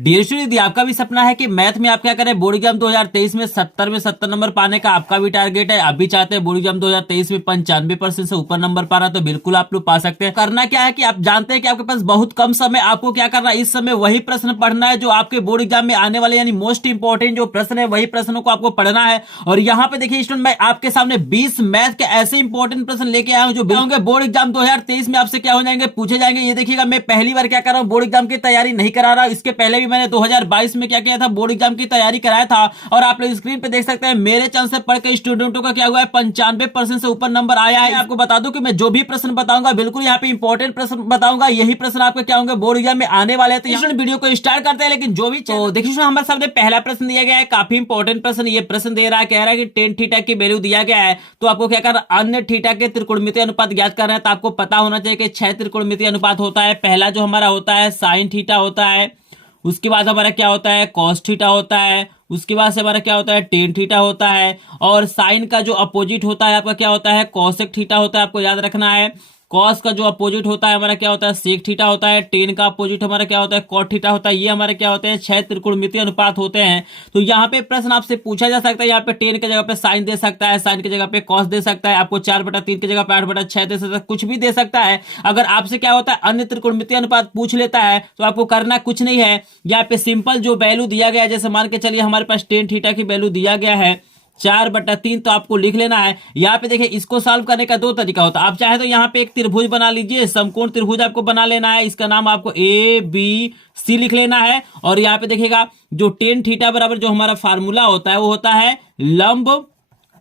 Dear student, यदि आपका भी सपना है कि मैथ में आप क्या करें, बोर्ड एग्जाम 2023 में 70 नंबर पाने का आपका भी टारगेट है, आप भी चाहते हैं बोर्ड एग्जाम 2023 में 95% से ऊपर नंबर पाना, तो बिल्कुल आप लोग पा सकते हैं। करना क्या है कि आप जानते हैं कि आपके पास बहुत कम समय, आपको क्या करना है, इस समय वही प्रश्न पढ़ना है जो आपके बोर्ड एग्जाम में आने वाले यानी मोस्ट इंपॉर्टेंट जो प्रश्न है वही प्रश्नों को आपको पढ़ना है। और यहाँ पे देखिए स्टूडेंट, मैं आपके सामने 20 मैथ के ऐसे इंपॉर्टेंट प्रश्न लेके आया हूँ जो होंगे बोर्ड एग्जाम 2023 में आपसे क्या हो जाएंगे, पूछे जाएंगे। ये देखिएगा, मैं पहली बार क्या कर रहा हूँ, बोर्ड एग्जाम की तैयारी नहीं करा रहा, इसके पहले भी मैंने 2022 में क्या किया था, बोर्ड एग्जाम की तैयारी कराया था। और आप लोग स्क्रीन पे देख सकते हैं मेरे चैनल से पढ़ के स्टूडेंटों का क्या हुआ है, 95% से ऊपर नंबर आया है। आपको बता दूं कि मैं जो भी प्रश्न बताऊंगा बिल्कुल यहाँ पे इंपॉर्टेंट प्रश्न बताऊंगा, यही प्रश्न आपके क्या होंगे बोर्ड एग्जाम में आने वाले हैं। तो यहाँ वीडियो को स्टार्ट करते हैं, लेकिन जो भी तो देखिए हमारे सामने पहला प्रश्न दिया गया है, काफी इंपॉर्टेंट प्रश्न ये प्रश्न दे रहा है, कह रहा है कि टेन थीटा की वैल्यू दिया गया है, तो आपको क्या करना, अन्य थीटा के त्रिकोणमितीय अनुपात ज्ञात करना है। तो आपको पता होना चाहिए कि 6 त्रिकोणमितीय अनुपात होता है। पहला जो हमारा होता है साइन थीटा होता है, उसके बाद हमारा क्या होता है कॉस थीटा होता है, उसके बाद से हमारा क्या होता है टेन थीटा होता है, और साइन का जो अपोजिट होता है आपका क्या होता है कॉसेक थीटा होता है, आपको याद रखना है। कॉस का जो अपोजिट होता है हमारा क्या होता है सेक थीटा होता है, टेन का अपोजिट हमारा क्या होता है कॉट थीटा होता है। ये हमारे क्या होते हैं 6 त्रिकोणमितीय अनुपात होते हैं। तो यहाँ पे प्रश्न आपसे पूछा जा सकता है, यहाँ पे टेन की जगह पे साइन दे सकता है, साइन की जगह पे कॉस दे सकता है, आपको 4/3 की जगह पे 8/6 दे सकता है, कुछ भी दे सकता है। अगर आपसे क्या होता है अन्य त्रिकोणमितीय अनुपात पूछ लेता है तो आपको करना कुछ नहीं है, यहाँ पे सिंपल जो वैल्यू दिया गया है, जैसे मान के चलिए हमारे पास टेन थीटा की वैल्यू दिया गया है 4/3, तो आपको लिख लेना है। यहाँ पे देखिए इसको सॉल्व करने का दो तरीका होता है, आप चाहे तो यहाँ पे एक त्रिभुज बना लीजिए, समकोण त्रिभुज आपको बना लेना है, इसका नाम आपको ABC लिख लेना है। और यहाँ पे देखिएगा जो टेन थीटा बराबर जो हमारा फार्मूला होता है वो होता है लंब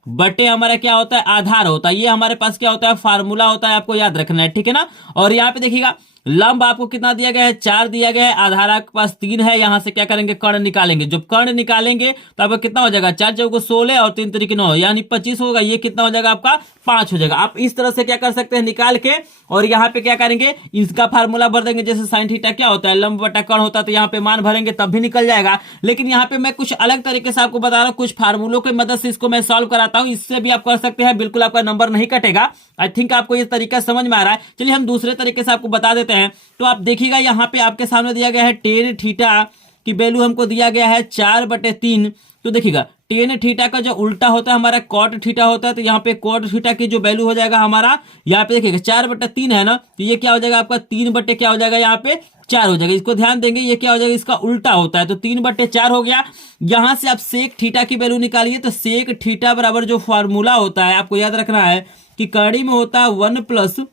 बटे हमारा क्या होता है आधार होता है। ये हमारे पास क्या होता है फार्मूला होता है, आपको याद रखना है, ठीक है ना। और यहाँ पे देखिएगा लंब आपको कितना दिया गया है 4 दिया गया है, आधार आपके पास 3 है। यहां से क्या करेंगे कर्ण निकालेंगे, जब कर्ण निकालेंगे तो आपका कितना हो जाएगा 4 चौको 16 और 3 तरीके 9 यानी 25 होगा। ये कितना हो जाएगा आपका 5 हो जाएगा। आप इस तरह से क्या कर सकते हैं निकाल के, और यहाँ पे क्या करेंगे इसका फार्मूला भर देंगे। जैसे साइन थीटा क्या होता है लंब बटा कर्ण होता है, तो यहाँ पे मान भरेंगे तब भी निकल जाएगा। लेकिन यहाँ पे मैं कुछ अलग तरीके से आपको बता रहा हूँ, कुछ फार्मूलों की मदद से इसको मैं सॉल्व कराता हूँ, इससे भी आप कर सकते हैं, बिल्कुल आपका नंबर नहीं कटेगा। आई थिंक आपको ये तरीका समझ में आ रहा है। चलिए हम दूसरे तरीके से आपको बता देते हैं। तो आप देखिएगा यहाँ पे आपके सामने दिया गया है टेन थीटा की वैल्यू हमको दिया गया है 4/3। तो देखिएगा टेन थीटा का जो उल्टा होता है हमारा कॉट थीटा होता है, तो यहाँ पे कॉट थीटा की जो वैल्यू हो जाएगा हमारा, यहाँ पे देखिएगा 4/3 है ना, तो ये क्या हो जाएगा आपका 3 क्या हो जाएगा यहाँ पे 4 हो जाएगा। इसको ध्यान देंगे, ये क्या हो जाएगा इसका उल्टा होता है, तो 3/4 हो गया। यहां से आप सेक थीटा की वैल्यू निकालिए, तो सेक थीटा बराबर जो फॉर्मूला होता है आपको याद रखना है कि कड़ी में होता है 1 +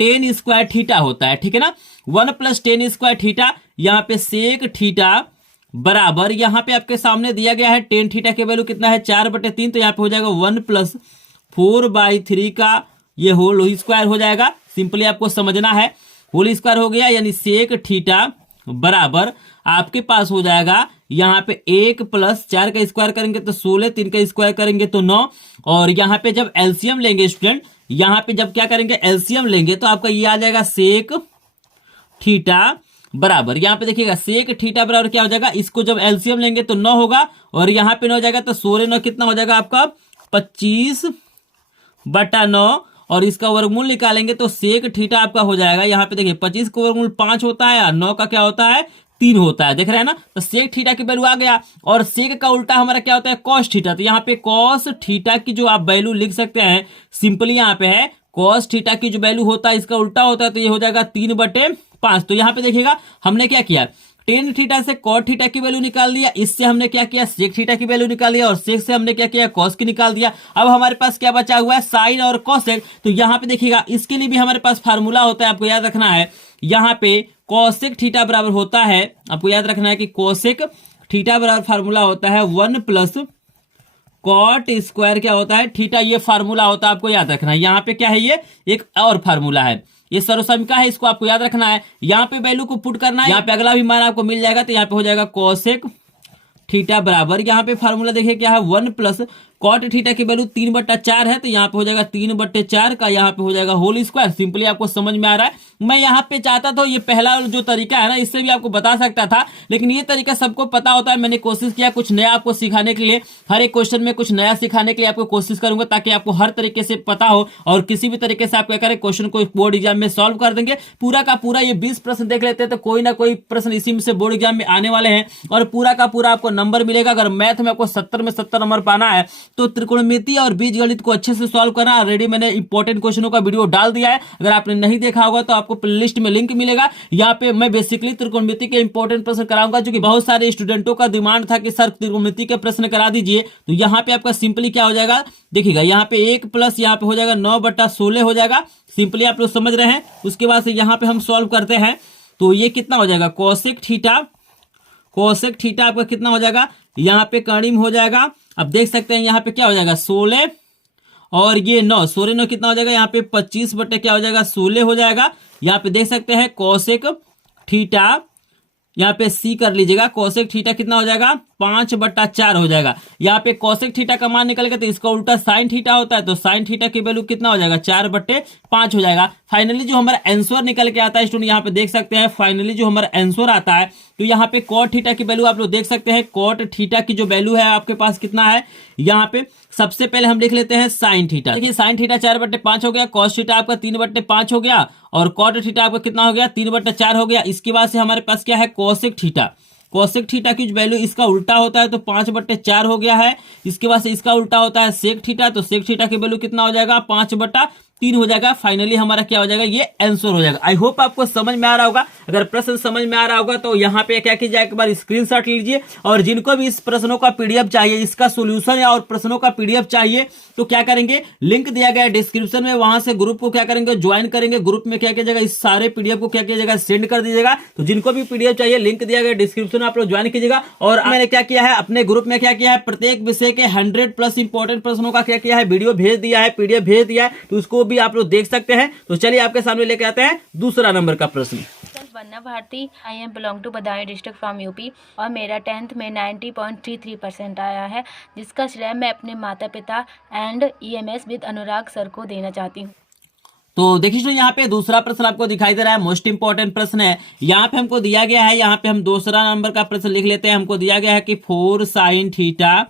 tan स्क्वायर थीटा होता है, ठीक है ना। 1 + tan स्क्वायर थीटा, यहाँ पे सेक थीटा बराबर यहाँ पे आपके सामने दिया गया है टेन थीटा की वैल्यू कितना है 4/3, तो यहाँ पे हो जाएगा 1 + 4/3 का ये होल स्क्वायर हो जाएगा। सिंपली आपको समझना है, होल स्क्वायर हो गया, यानी सेक थीटा बराबर आपके पास हो जाएगा यहाँ पे 1 + 4 का स्क्वायर करेंगे तो 16, 3 का स्क्वायर करेंगे तो 9। और यहाँ पे जब एलसीएम लेंगे स्टूडेंट, यहाँ पे जब क्या करेंगे एलसीएम लेंगे तो आपका ये आ जाएगा सेक थीटा बराबर, यहाँ पे देखिएगा सेक थीटा बराबर क्या हो जाएगा, इसको जब एलसीएम लेंगे तो 9 होगा, और यहाँ पे 9 हो जाएगा, तो 16 9 कितना हो जाएगा आपका 25/9, और इसका वर्गमूल निकालेंगे तो सेक थीटा आपका हो जाएगा। यहाँ पे देखिए 25 का वर्गमूल 5 होता है और 9 का क्या होता है 3 होता है, देख रहे हैं ना। तो सेक थीटा की वैल्यू आ गया, और सेक का उल्टा हमारा क्या होता है कॉस थीटा, तो यहाँ पे कॉस थीटा की जो आप वैल्यू लिख सकते हैं, सिंपली यहाँ पे है कॉस थीटा की जो वैल्यू होता है इसका उल्टा होता है, तो ये हो जाएगा 3/5। तो यहाँ पे देखिएगा हमने क्या किया, टेन थीटा से कॉट थीटा की वैल्यू निकाल दिया, इससे हमने क्या किया सेक थीटा की वैल्यू निकाल दिया, और सेक से हमने क्या किया कॉस की निकाल दिया। अब हमारे पास क्या बचा हुआ है साइन और कॉसेक। तो यहाँ पे देखिएगा इसके लिए भी हमारे पास फार्मूला होता है, आपको याद रखना है। यहाँ पे कॉसेक थीटा बराबर होता है, आपको याद रखना है कि कॉसेक थीटा बराबर फार्मूला होता है 1 + कॉट स्क्वायर क्या होता है थीटा, ये फार्मूला होता है, आपको याद रखना है। यहाँ पे क्या है ये एक और फार्मूला है, ये सर्वसमीका है, इसको आपको याद रखना है। यहाँ पे वैल्यू को पुट करना है, यहाँ पे अगला भी मान आपको मिल जाएगा, तो यहाँ पे हो जाएगा कॉसेक थीटा बराबर, यहाँ पे फार्मूला देखिए क्या है 1 + कॉट थीटा की वैल्यू 3/4 है, तो यहाँ पे हो जाएगा 3/4 का यहाँ पे हो जाएगा होल स्क्वायर। सिंपली आपको समझ में आ रहा है। मैं यहाँ पे चाहता था ये पहला जो तरीका है ना, इससे भी आपको बता सकता था, लेकिन ये तरीका सबको पता होता है। मैंने कोशिश किया कुछ नया आपको सिखाने के लिए, हर एक क्वेश्चन में कुछ नया सिखाने के लिए आपको कोशिश करूंगा, ताकि आपको हर तरीके से पता हो और किसी भी तरीके से आप क्या करें, क्वेश्चन को बोर्ड एग्जाम में सॉल्व कर देंगे। पूरा का पूरा ये 20 प्रश्न देख लेते हैं तो कोई ना कोई प्रश्न इसी में से बोर्ड एग्जाम में आने वाले हैं और पूरा का पूरा आपको नंबर मिलेगा। अगर मैथ में आपको 70 में 70 नंबर पाना है तो त्रिकोणमिति और बीजगणित को अच्छे से सॉल्व करना। ऑलरेडी मैंने इंपॉर्टेंट क्वेश्चनों का वीडियो डाल दिया है, अगर आपने नहीं देखा होगा तो आपको प्लेलिस्ट में लिंक मिलेगा। यहाँ पे मैं बेसिकली त्रिकोणमिति के इंपॉर्टेंट प्रश्न कराऊंगा, जो कि बहुत सारे स्टूडेंटों का डिमांड था कि सर त्रिकोणमिति के प्रश्न करा दीजिए। तो यहाँ पे आपका सिंपली क्या हो जाएगा, देखिएगा यहाँ पे 1 प्लस यहाँ पे हो जाएगा 9/16 हो जाएगा। सिंपली आप लोग समझ रहे हैं। उसके बाद से यहाँ पे हम सॉल्व करते हैं तो ये कितना हो जाएगा, कोसेक थीटा आपका कितना हो जाएगा, यहाँ पे करीब हो जाएगा। अब देख सकते हैं यहाँ पे क्या हो जाएगा 16 और ये 9, 16 कितना हो जाएगा, यहाँ पे 25 बटे क्या हो जाएगा 16 हो जाएगा। यहाँ पे देख सकते हैं कोसेक थीटा, यहाँ पे सी कर लीजिएगा, कोसेक थीटा कितना हो जाएगा 5/4 हो जाएगा। यहाँ पे कोसेक थीटा का मान निकल गया तो इसका उल्टा साइन थीटा होता है, तो साइन थीटा की वैल्यू कितना हो जाएगा 4/5 हो जाएगा। फाइनली जो हमारा आंसर निकल के आता है स्टूडेंट, यहाँ पे देख सकते हैं फाइनली जो हमारा आंसर आता है, तो यहाँ पे कॉट थीटा की वैल्यू आप लोग देख सकते हैं। कॉट थीटा की जो वैल्यू है आपके पास कितना है, यहाँ पे सबसे पहले हम लिख लेते हैं साइन थीटा। देखिए साइन थीटा 4/5 हो गया, कॉस थीटा आपका 3/5 हो गया और कॉट थीटा आपका कितना हो गया 3/4 हो गया। इसके बाद से हमारे पास क्या है कोसेक थीटा। कोसेक थीटा की वैल्यू इसका उल्टा होता है तो 5/4 हो गया है। इसके बाद से इसका उल्टा होता है सेक थीटा, तो सेक थीटा की वैल्यू कितना हो जाएगा 5/3 हो जाएगा। फाइनली हमारा क्या हो जाएगा, ये आंसर हो जाएगा। आई होप आपको समझ में आ रहा होगा। अगर प्रश्न समझ में आ रहा होगा तो यहाँ पे क्या कीजिए, एक बार स्क्रीनशॉट लीजिए और जिनको भी इस प्रश्नों का पीडीएफ चाहिए, इसका सोल्यूशन या और प्रश्नों का पीडीएफ चाहिए तो क्या करेंगे, लिंक दिया गया है डिस्क्रिप्शन में, वहां से ग्रुप को क्या करेंगे ज्वाइन करेंगे। ग्रुप में क्या किया जाएगा, इस सारे पीडीएफ को क्या किया जाएगा सेंड कर दीजिएगा। तो जिनको भी पीडीएफ चाहिए लिंक दिया गया डिस्क्रिप्शन में, आप लोग ज्वाइन कीजिएगा। और मैंने क्या किया है, अपने ग्रुप में क्या किया है, प्रत्येक विषय के 100+ इंपॉर्टेंट प्रश्नों का क्या किया है, वीडियो भेज दिया है, पीडीएफ भेज दिया है, तो उसको भी आप लोग देख सकते हैं। तो चलिए आपके सामने लेके आते हैं दूसरा नंबर का प्रश्न। Vanna Bharti, I am belong to Badaun district from UP और मेरा 10th में 90.33% आया है, जिसका श्रेय मैं अपने माता पिता and EMS with Anurag sir को देना चाहती हूँ। तो देखिए यहाँ पे दूसरा प्रश्न आपको दिखाई दे रहा है, मोस्ट इंपॉर्टेंट प्रश्न है। यहाँ पे हमको दिया गया है, यहाँ पे हम दूसरा नंबर का प्रश्न लिख लेते हैं। हमको दिया गया है कि 4 साइन थीटा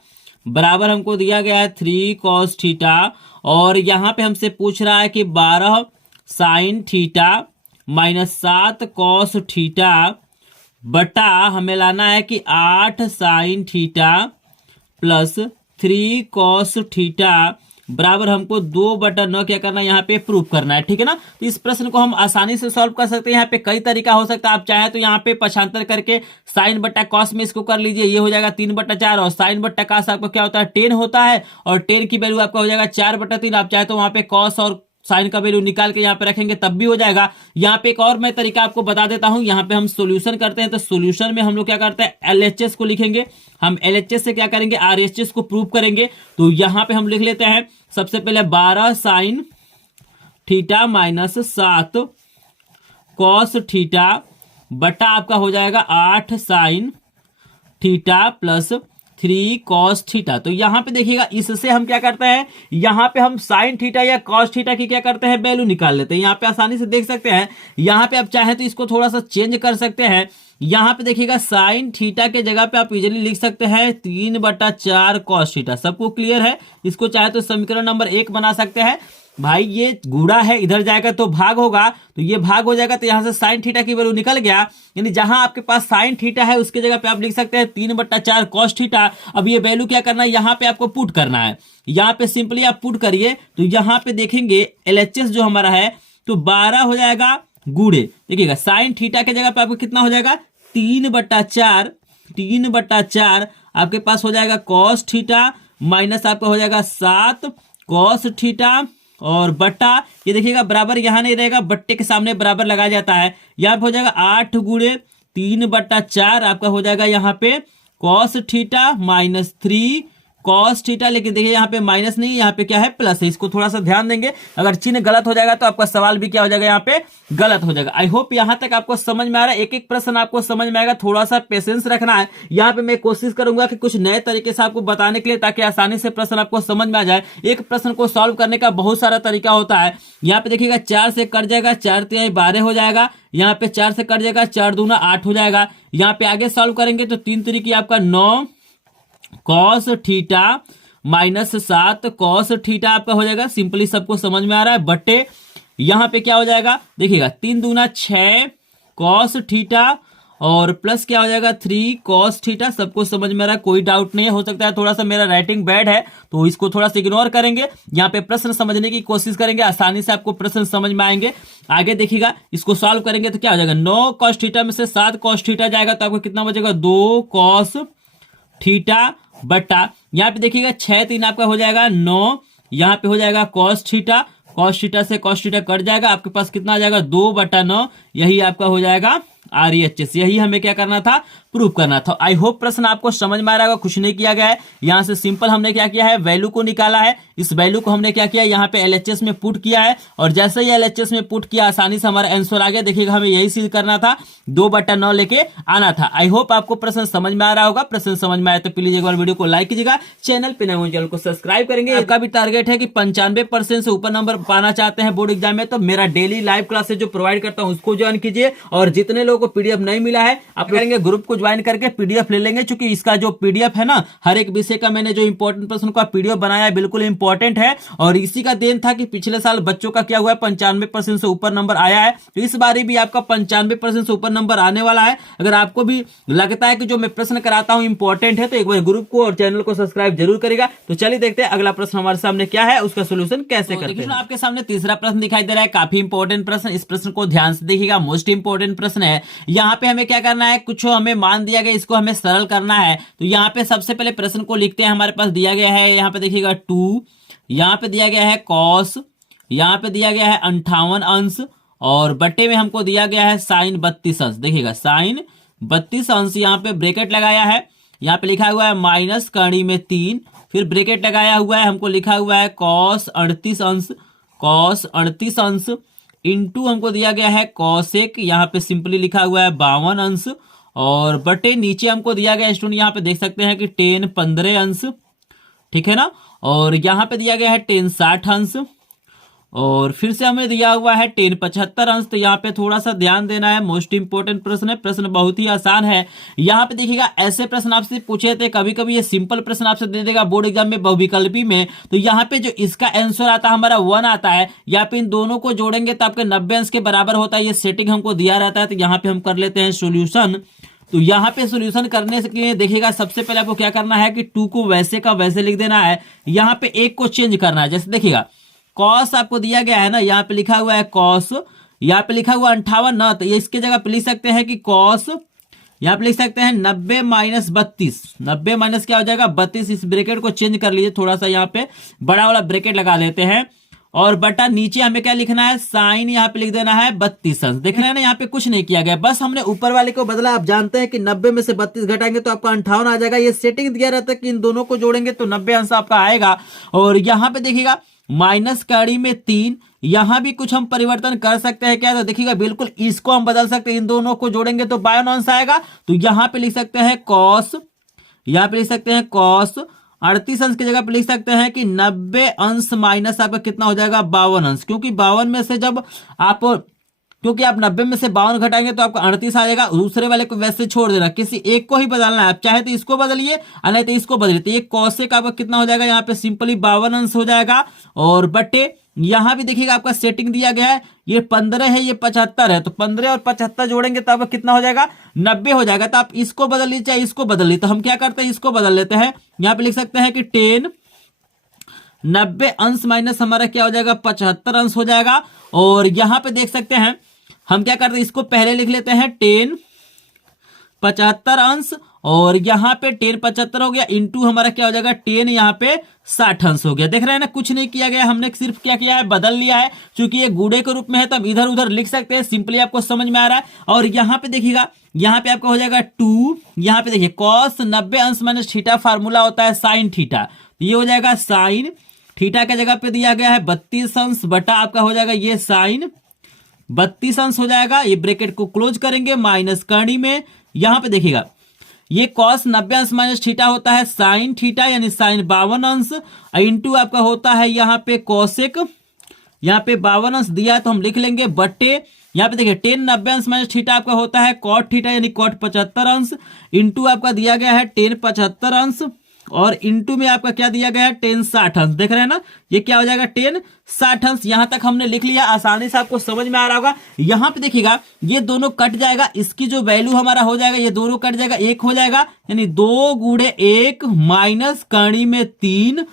बराबर हमको दिया गया है 3 कॉस थीटा, और यहाँ पे हमसे पूछ रहा है कि 12 sine theta minus 7 cos theta बटा हमें लाना है कि 8 sine theta plus 3 cos theta बराबर हमको 2/9 क्या करना है, यहाँ पे प्रूफ करना है। ठीक है ना। तो इस प्रश्न को हम आसानी से सॉल्व कर सकते हैं। यहाँ पे कई तरीका हो सकता है, आप चाहे तो यहाँ पे पक्षांतर करके साइन बट्टा कॉस में इसको कर लीजिए, ये हो जाएगा 3/4 और साइन बट्टा कॉस आपको क्या होता है 10 होता है और 10 की वैल्यू आपका हो जाएगा 4/3। आप चाहे तो वहां पे कॉस और साइन का वैल्यू निकाल के यहाँ पे रखेंगे तब भी हो जाएगा। यहाँ पे एक और मैं तरीका आपको बता देता हूं, यहाँ पे हम सॉल्यूशन करते हैं तो सॉल्यूशन में हम लोग क्या करते हैं LHS को लिखेंगे। हम LHS से क्या करेंगे RHS को प्रूव करेंगे। तो यहाँ पे हम लिख लेते हैं सबसे पहले 12 sine theta minus 7 cos theta बटा आपका हो जाएगा 8 sine theta plus 3 cos theta. तो यहाँ पे देखिएगा इससे हम क्या करते हैं, यहाँ पे हम साइन थीटा या कॉस थीटा की क्या करते हैं वैल्यू निकाल लेते हैं। यहाँ पे आसानी से देख सकते हैं, यहाँ पे आप चाहें तो इसको थोड़ा सा चेंज कर सकते हैं। यहाँ पे देखिएगा साइन थीटा के जगह पे आप इजीली लिख सकते हैं 3/4 कॉस थीटा। सबको क्लियर है। इसको चाहे तो समीकरण नंबर 1 बना सकते हैं। भाई ये गुणा है, इधर जाएगा तो भाग होगा, तो ये भाग हो जाएगा, तो यहां से साइन थीटा की वैल्यू निकल गया। यानी जहां आपके पास साइन थीटा है उसके जगह पे आप लिख सकते हैं 3/4 कॉस थीटा। अब ये वैल्यू क्या करना है, यहाँ पे आपको पुट करना है। यहाँ पे सिंपली आप पुट करिए तो यहाँ पे देखेंगे LHS जो हमारा है तो 12 हो जाएगा गुणे, देखिएगा साइन थीटा के जगह पे आपको कितना हो जाएगा 3/4 आपके पास हो जाएगा कॉस थीटा माइनस आपका हो जाएगा 7 कॉस थीटा और बट्टा ये देखिएगा बराबर यहां नहीं रहेगा, बट्टे के सामने बराबर लगाया जाता है। यहाँ पे हो जाएगा 8 गुणे 3/4 आपका हो जाएगा यहाँ पे cos theta minus 3 cos theta, लेकिन देखिए यहाँ पे माइनस नहीं, यहाँ पे क्या है प्लस है, इसको थोड़ा सा ध्यान देंगे। अगर चिन्ह गलत हो जाएगा तो आपका सवाल भी क्या हो जाएगा, यहाँ पे गलत हो जाएगा। आई होप यहाँ तक आपको समझ में आ रहा है, एक एक प्रश्न आपको समझ में आएगा, थोड़ा सा पेशेंस रखना है। यहाँ पे मैं कोशिश करूंगा कि कुछ नए तरीके से आपको बताने के लिए, ताकि आसानी से प्रश्न आपको समझ में आ जाए। एक प्रश्न को सॉल्व करने का बहुत सारा तरीका होता है। यहाँ पे देखिएगा 4 से कट जाएगा, 4 तिहाई 12 हो जाएगा, यहाँ पे 4 से कट जाएगा, 4 दूना 8 हो जाएगा। यहाँ पे आगे सॉल्व करेंगे तो 3 तरीके आपका 9 cos theta minus 7 cos theta आपका हो जाएगा। सिंपली सबको समझ में आ रहा है, बट्टे यहाँ पे क्या हो जाएगा, देखिएगा 3 दूना 6 कॉस थीटा और प्लस क्या हो जाएगा 3 कॉस थीटा। सबको समझ में आ रहा है, कोई डाउट नहीं है। हो सकता है थोड़ा सा मेरा राइटिंग बैड है तो इसको थोड़ा सा इग्नोर करेंगे। यहाँ पे प्रश्न समझने की कोशिश करेंगे, आसानी से आपको प्रश्न समझ में आएंगे। आगे देखिएगा, इसको सॉल्व करेंगे तो क्या हो जाएगा, 9 कॉस थीटा में से 7 कॉस थीटा जाएगा तो आपको कितना बचेगा, 2 कॉस थीटा बटा, यहाँ पे देखिएगा 6 3 आपका हो जाएगा 9, यहाँ पे हो जाएगा कॉस थीटा, कॉस थीटा से कॉस थीटा कट जाएगा, आपके पास कितना आ जाएगा 2/9, यही आपका हो जाएगा RHS। यही हमें क्या करना था, प्रूव करना था। आई होप प्रश्न आपको समझ में आ रहा होगा, कुछ नहीं किया गया है। यहाँ से सिंपल हमने क्या किया है, वैल्यू को निकाला है। इस वैल्यू को हमने क्या किया, यहाँ पे LHS में पुट किया है, और जैसे ही LHS में पुट किया आसानी से हमारा आंसर आ गया। देखिएगा हमें यही चीज करना था, 2/9 लेके आना था। आई होप आपको प्रश्न समझ में आ रहा होगा। प्रश्न समझ में आए तो प्लीज एक बार वीडियो को लाइक कीजिएगा, चैनल पे नए हो चैनल को सब्सक्राइब करेंगे। आपका भी टारगेट है कि 95% से ऊपर नंबर पाना चाहते हैं बोर्ड एग्जाम में, तो मेरा डेली लाइव क्लासेस जो प्रोवाइड करता हूँ उसको ज्वाइन कीजिए। और जितने लोगों को PDF नहीं मिला है, आप करेंगे ग्रुप को ज्वाइन करके PDF ले लेंगे, क्योंकि इसका जो PDF है ना, हर एक विषय का मैंने जो इंपॉर्टेंट प्रश्न का PDF बनाया है, बिल्कुल इंपॉर्टेंट है। और इसी का देन था कि पिछले साल बच्चों का क्या हुआ है, 95% से ऊपर नंबर आया है। तो इस बार भी आपका 95% से ऊपर नंबर आने वाला है। अगर आपको भी लगता है कि जो मैं प्रश्न कराता हूं इंपॉर्टेंट है, तो एक बार ग्रुप को और चैनल को सब्सक्राइब जरूर करेगा। तो चलिए देखते हैं अगला प्रश्न हमारे सामने क्या है, उसका सोल्यूशन कैसे करते हैं। आपके सामने तीसरा प्रश्न दिखाई दे रहा है, काफी इंपॉर्टेंट प्रश्न। इस प्रश्न को ध्यान से देखिएगा, मोस्ट इंपॉर्टेंट प्रश्न है। यहाँ पे हमें क्या करना है, कुछ हमें मान दिया गया, इसको हमें सरल करना है। तो यहाँ पे सबसे पहले प्रश्न को लिखते हैं। हमारे पास दिया गया है, यहाँ पे देखिएगा 2, यहाँ पे दिया गया है कॉस, यहाँ पे दिया गया है 58 अंश, और बट्टे में हमको दिया गया है साइन 32 अंश। देखिएगा साइन 32 अंश, यहाँ पे ब्रैकेट लगाया है, यहाँ पे लिखा हुआ है माइनस कड़ी में 3, फिर ब्रैकेट लगाया हुआ है, हमको लिखा हुआ है कॉस 38 अंश, कॉस 38 अंश इंटू हमको दिया गया है कॉसेक, यहाँ पे सिंपली लिखा हुआ है 52 अंश, और बटे नीचे हमको दिया गया स्टूडेंट, यहाँ पे देख सकते हैं कि 10 15 अंश, ठीक है ना। और यहाँ पे दिया गया है 10 60 अंश, और फिर से हमें दिया हुआ है 10 75 अंश। तो यहाँ पे थोड़ा सा ध्यान देना है, मोस्ट इंपोर्टेंट प्रश्न है, प्रश्न बहुत ही आसान है। यहाँ पे देखिएगा ऐसे प्रश्न आपसे पूछे थे, कभी कभी ये सिंपल प्रश्न आपसे दे देगा बोर्ड एग्जाम में बहुविकल्पी में। तो यहाँ पे जो इसका आंसर आता है हमारा 1 आता है, यहाँ पे इन दोनों को जोड़ेंगे तो आपके 90 अंश के बराबर होता है। ये सेटिंग हमको दिया रहता है। तो यहाँ पे हम कर लेते हैं सोल्यूशन। तो यहाँ पे सोल्यूशन करने के लिए देखिएगा सबसे पहले आपको क्या करना है कि 2 को वैसे का वैसे लिख देना है, यहाँ पे 1 को चेंज करना है। जैसे देखिएगा कॉस आपको दिया गया है ना, यहाँ पे लिखा हुआ है कॉस, यहाँ पे लिखा हुआ 58 ना, तो ये इसके जगह पे लिख सकते हैं कि कॉस, यहाँ पे लिख सकते हैं 90 माइनस 32, 90 माइनस क्या हो जाएगा 32। इस ब्रैकेट को चेंज कर लीजिए, थोड़ा सा यहाँ पे बड़ा वाला ब्रैकेट लगा देते हैं, और बटा नीचे हमें क्या लिखना है, साइन यहाँ पे लिख देना है 32 अंश। देख रहे हैं ना, यहाँ पे कुछ नहीं किया गया, बस हमने ऊपर वाले को बदला। आप जानते हैं कि 90 में से 32 घटाएंगे तो आपका 58 आ जाएगा। ये सेटिंग दिया रहता है कि इन दोनों को जोड़ेंगे तो 90 अंश आपका आएगा। और यहाँ पे देखिएगा माइनस कड़ी में 3, यहां भी कुछ हम परिवर्तन कर सकते हैं क्या, तो देखिएगा बिल्कुल इसको हम बदल सकते हैं, इन दोनों को जोड़ेंगे तो 52 अंश आएगा। तो यहां पे लिख सकते हैं कॉस, यहां पे लिख सकते हैं कॉस 38 अंश की जगह पे लिख सकते हैं कि 90 अंश माइनस आपका कितना हो जाएगा 52 अंश, क्योंकि 52 में से जब आप 90 में से 52 घटाएंगे तो आपका 38 आ जाएगा। दूसरे वाले को वैसे छोड़ देना, किसी एक को ही बदलना है। आप चाहे तो इसको बदलिए, नहीं तो इसको बदलिए। तो ये कॉसेक आपका कितना हो जाएगा, यहाँ पे सिंपली 52 अंश हो जाएगा। और बटे यहाँ भी देखिएगा आपका सेटिंग दिया गया है, ये 15 है, ये 75 है, तो 15 और 75 जोड़ेंगे तो आपका कितना हो जाएगा 90 हो जाएगा। तो आप इसको बदल लीजिए चाहे इसको बदल लीजिए। तो हम क्या करते हैं, इसको बदल लेते हैं। यहाँ पे लिख सकते हैं कि 10 90 अंश माइनस हमारा क्या हो जाएगा 75 अंश हो जाएगा। और यहाँ पे देख सकते हैं हम क्या करते हैं, इसको पहले लिख लेते हैं 10 75 अंश, और यहाँ पे 10 75 हो गया, इंटू हमारा क्या हो जाएगा 10 यहाँ पे 60 अंश हो गया। देख रहे हैं ना, कुछ नहीं किया गया, हमने सिर्फ क्या किया है, बदल लिया है। क्योंकि ये गुणे के रूप में है तो हम इधर उधर लिख सकते हैं, सिंपली आपको समझ में आ रहा है। और यहाँ पे देखिएगा, यहाँ पे आपका हो जाएगा 2, यहाँ पे देखिए कॉस 90 अंश माइनस थीटा फार्मूला होता है साइन थीटा, ये हो जाएगा साइन थीटा के जगह पे दिया गया है 32 अंश बटा आपका हो जाएगा ये साइन 32 अंश हो जाएगा। ये ब्रैकेट को क्लोज करेंगे, माइनस करनी में यहाँ पे देखिएगा ये कॉस 90 अंश माइनस थीटा होता है साइन थीटा यानी साइन 52 अंश, इंटू आपका होता है यहाँ पे कॉसेक, यहाँ पे 52 अंश दिया है तो हम लिख लेंगे बट्टे, यहाँ पे देखिए 10 90 अंश माइनस थीटा आपका होता है कॉट थीटा यानी कॉट 75 अंश, इंटू आपका दिया गया है 10 75 अंश, और इंटू में आपका क्या दिया गया है 10 60 अंश। देख रहे हैं ना, ये क्या हो जाएगा 10 60 अंश। यहां तक हमने लिख लिया, आसानी से आपको समझ में आ रहा होगा। यहां पे देखिएगा ये दोनों कट जाएगा, इसकी जो वैल्यू हमारा हो जाएगा ये दोनों कट जाएगा, 1 हो जाएगा यानी 2 गुणे 1 माइनस करनी में 3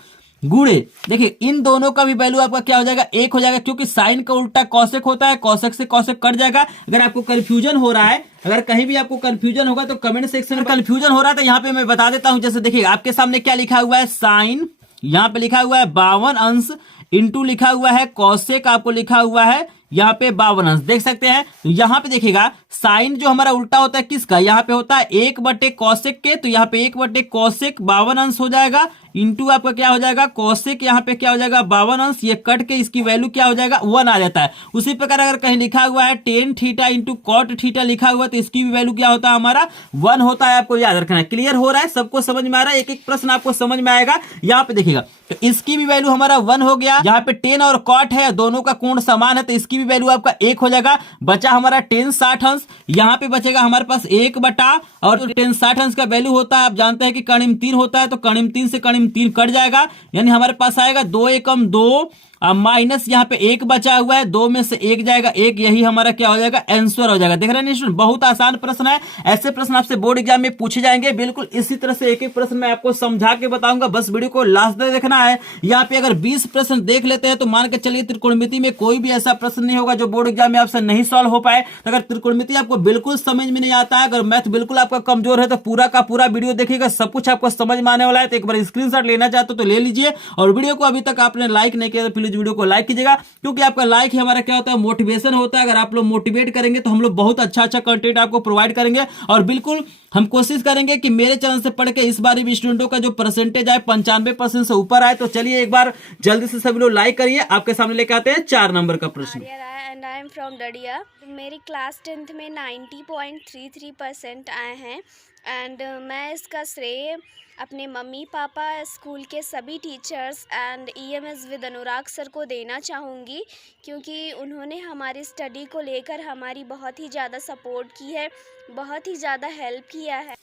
गुणे, देखिए इन दोनों का भी वैल्यू आपका क्या हो जाएगा 1 हो जाएगा, क्योंकि साइन का उल्टा कॉसेक होता है, कॉसेक से कॉसेक कट जाएगा। अगर आपको कंफ्यूजन हो रहा है, अगर कहीं भी आपको कंफ्यूजन होगा तो कमेंट सेक्शन में कंफ्यूजन हो रहा था, यहाँ पे मैं बता देता हूं। जैसे देखिए आपके सामने क्या लिखा हुआ है, साइन यहाँ पे लिखा हुआ है 52 अंश, इंटू लिखा हुआ है कॉसेक आपको लिखा हुआ है यहाँ पे 52 अंश, देख सकते हैं। तो यहाँ पे देखिएगा साइन जो हमारा उल्टा होता है किसका, यहाँ पे होता है 1 बटे कॉसेक के, तो यहाँ पे 1 बटे कॉसेक 52 अंश हो जाएगा, इंटू आपका क्या हो जाएगा कॉसेक यहाँ पे क्या हो जाएगा 52 अंश, ये कट के इसकी वैल्यू क्या हो जाएगा 1 आ जाता है। उसी प्रकार अगर कहीं लिखा हुआ है tan theta into cot theta लिखा हुआ है तो इसकी भी वैल्यू क्या होता है हमारा 1 होता है, आपको याद रखना है। क्लियर हो रहा है, सबको समझ में आ रहा है, एक एक प्रश्न आपको समझ में आएगा। यहाँ पे देखिएगा तो इसकी भी वैल्यू हमारा 1 हो गया, यहाँ पे 10 और कॉट है, दोनों का कोण समान है तो इसकी भी वैल्यू आपका 1 हो जाएगा। बचा हमारा 10 60 अंश, यहाँ पे बचेगा हमारे पास 1 बटा, और 10 60 अंश का वैल्यू होता है, आप जानते हैं कि कणिम 3 होता है, तो कणिम 3 से कणिम 3 कट जाएगा, यानी हमारे पास आएगा 2 एकम 2 माइनस यहाँ पे 1 बचा हुआ है, 2 में से 1 जाएगा 1, यही हमारा क्या हो जाएगा आंसर हो जाएगा। देख रहे हैं स्टूडेंट, बहुत आसान प्रश्न है, ऐसे प्रश्न आपसे बोर्ड एग्जाम में पूछे जाएंगे। बिल्कुल इसी तरह से एक एक प्रश्न मैं आपको समझा के बताऊंगा, बस वीडियो को लास्ट तक देखना है। यहाँ पे अगर 20 प्रश्न देख लेते हैं तो मान के चलिए त्रिकोणमिति में कोई भी ऐसा प्रश्न नहीं होगा जो बोर्ड एग्जाम में आपसे नहीं सॉल्व हो पाए। अगर त्रिकोणमिति आपको बिल्कुल समझ में नहीं आता है, अगर मैथ बिल्कुल आपका कमजोर है तो पूरा का पूरा वीडियो देखिएगा, सब कुछ आपको समझ में आने वाला है। तो एक बार स्क्रीनशॉट लेना चाहते हो तो ले लीजिए, और वीडियो को अभी तक आपने लाइक नहीं किया तो प्लीज वीडियो को लाइक कीजिएगा, क्योंकि आपका लाइक ही हमारा क्या होता है मोटिवेशन होता है। अगर आप लोग मोटिवेट करेंगे तो हम लोग बहुत अच्छा कंटेंट आपको प्रोवाइड करेंगे, और बिल्कुल हम कोशिश करेंगे कि मेरे चैनल से पढ़ के इस बार भी स्टूडेंटों का जो परसेंटेज आए 95% से ऊपर आए। तो चलिए एक बार जल्दी से सभी लोग लाइक करिए। आपके सामने लेकर आते हैं 4 नंबर का प्रश्न। And I am from Dadiya. मेरी क्लास 10th में 90.33% आए हैं, एंड मैं इसका श्रेय अपने मम्मी पापा, स्कूल के सभी teachers and EMS with Anurag sir को देना चाहूँगी, क्योंकि उन्होंने हमारी स्टडी को लेकर हमारी बहुत ही ज़्यादा सपोर्ट की है, बहुत ही ज़्यादा हेल्प किया है।